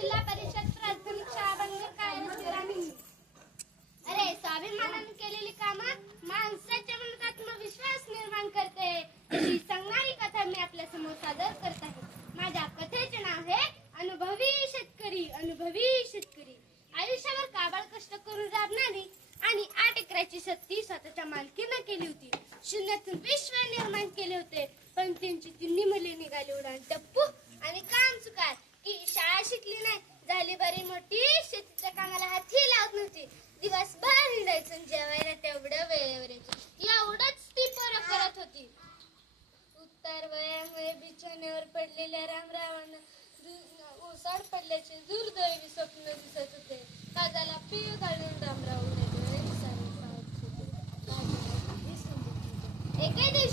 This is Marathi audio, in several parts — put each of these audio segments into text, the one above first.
जिल्हा परिषद प्राथमिक बंद कायम अरे स्वाभिमानाने केलेली कामं माणसाच्या मनात आत्मविश्वास निर्माण करते. अशी सांगणारी कथा मी आपल्यासमोर सादर करत आहे. माझ्या कथेचे नाव आहे अनुभवी शेतकरी अनुभवी शेतकरी. आयुष्यावर काबाड कष्ट करून राबणारी आणि आठ एकराची शक्ती स्वतःच्या मालकीनं केली होती. शून्यातून विश्व निर्माण केले होते. पण त्यांची तिन्ही मुले निघाली उडान टप्पू आणि काम चुकार. शिकली नाही झाली बरी मोठी शेतीच्या कामाला हाती लावत नव्हती. दिवसभर हिंडायचं जेवायला तेवढं वेळेवर एवढंच ती परत करत होती. उत्तर वयामुळे बिछाण्यावर पडलेल्या रामरावांना दु- ओसाड पडल्याचे दुर्दैवी स्वप्न दिसत होते. काजाला पीळ घालून रामराव उन्हाळ्यात विसावे एके दिवशी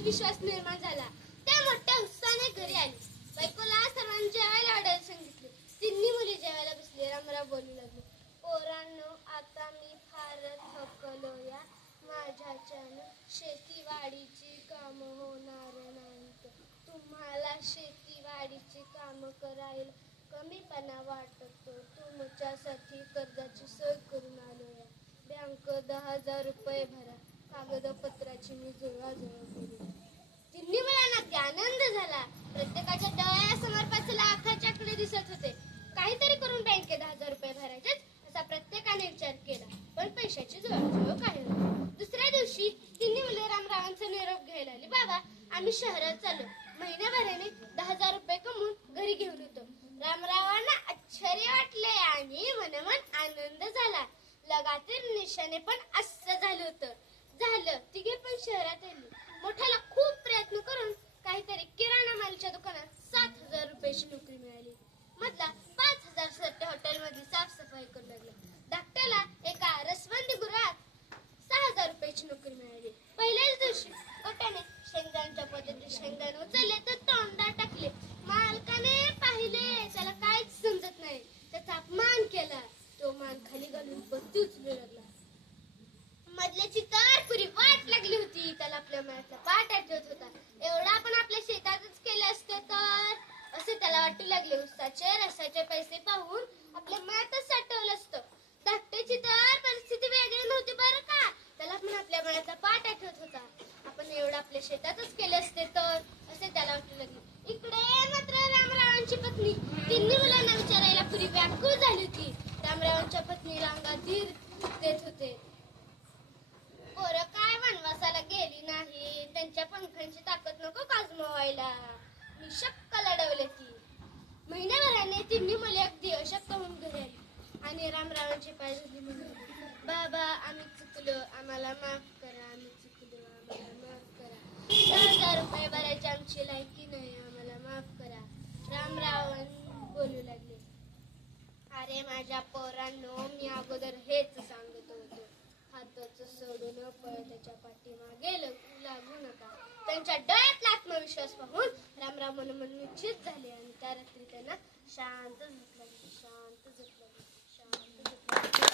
विश्वास निर्माण झाला. त्या मोठ्या उत्साहाने घरी आली. बायकोला सर्वांनी जेवायला वाढायला सांगितले. तिन्ही मुली जेवायला बसली. रामराव बोलू लागले. पोरांनो आता मी फारच थकलो या. माझ्याच्यानं शेतीवाडीची काम होणार नाहीत. तुम्हाला शेतीवाडीची काम करायला कमीपणा वाटतो. तुमच्यासाठी कर्जाची सोय करून आलो या बँक दहा हजार रुपये भरा. कागदपत्राची मी जुळवाजुळव केली. तिन्ही मुलांना अति आनंद झाला. प्रत्येकाच्या डोळ्यासमोर पाच लाखाचे आकडे दिसत होते. काहीतरी करून बँकेत दहा हजार रुपये भरायचे असा प्रत्येकाने विचार केला. पण पैशाची जवळजवळ काही दुसऱ्या दिवशी तिन्ही मुले रामरावांचा निरोप घ्यायला आली. बाबा आम्ही शहरात चाललो. महिन्याभराने दहा हजार रुपये कमवून घरी घेऊन येतो. रामरावांना आश्चर्य वाटले आणि मनमन आनंद झाला. लगातील निशाने पण असं झालं होतं. झालं. तिघे पण शहरात आली मोठ्याला खूप प्रयत्न करून काहीतरी किराणा मालच्या दुकानात सात हजार रुपयाची नोकरी मिळाली. मधला पाच हजार सत्य हॉटेलमध्ये साफसफाई करू लागला धाकट्याला एका रसवंती गृहात सहा हजार रुपयाची नोकरी मिळाली पहिल्याच दिवशी गोट्याने शेंगदाण्याच्या पद्धतीने शेंगदाणे उचलले तर तोंडात टाकले मालकाने पाहिले त्याला काहीच समजत नाही त्याचा अपमान केला तो मान खाली घालून पत्ती उचलू लागला मधल्याची तर पुरी वाट लागली होती त्याला आपल्या मनातला पाठ आठवत होता एवढा आपण आपल्या शेतातच केले असते तर असे त्याला वाटू दुधाचे रसाचे पैसे पाहून आपल्या मनातच साठवलं असतं. धाकट्याची तर परिस्थिती वेगळी नव्हती बरं का? त्याला पण आपल्या मनाचा पाठ आठवत होता. आपण एवढं आपल्या शेतातच केले असते तर? असे त्याला वाटू लागले इकडे मात्र रामरावांची पत्नी. तिन्ही मुलांना विचारायला पुरी व्याकुळ झाली होती. रामरावांच्या पत्नीला अंगात धीर देत होते. पोरं काय वनवासाला गेली नाही त्यांच्या पंखांची ताकद नको काजमवायला. मी शक्क लढवले महिन्याभराने तिन्ही मुले अगदी अशक्त होऊन घरी आली आणि रामरावांचे पाय धरले म्हणून. बाबा आम्ही चुकलो. आम्हाला माफ करा आम्ही चुकलो. आम्हाला माफ करा. दहा हजार रुपये भरायची आमची लायकी नाही. आम्हाला माफ करा. रामरावण बोलू लागले. अरे माझ्या पोरांनो मी अगोदर हेच सांगत होतो. हाताचं सोडून पळ त्याच्या पाठीमागे लागू नका. त्यांच्या डोळ्यातला आत्मविश्वास पाहून रामराव मनोमन निश्चित झाले. öğrettiklerine şantı zıplamış, şantı zıplamış, şantı zıplamış.